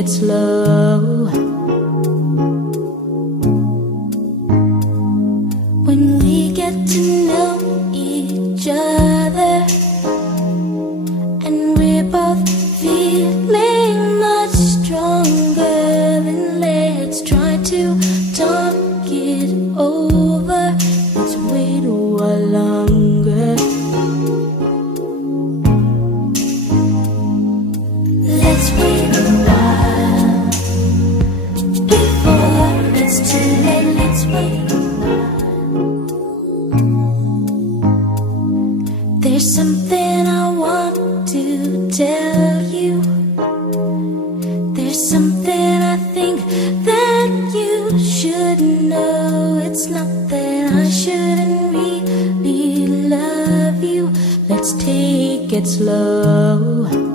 it slow. When we get to know each other and we're both feeling much stronger, then let's try to talk it over. Let's wait a while longer. Let's wait a while before it's too late. Let's wait a while. There's something I want to tell you. There's something I think that you should know. It's not that I shouldn't really love you. Let's take it slow.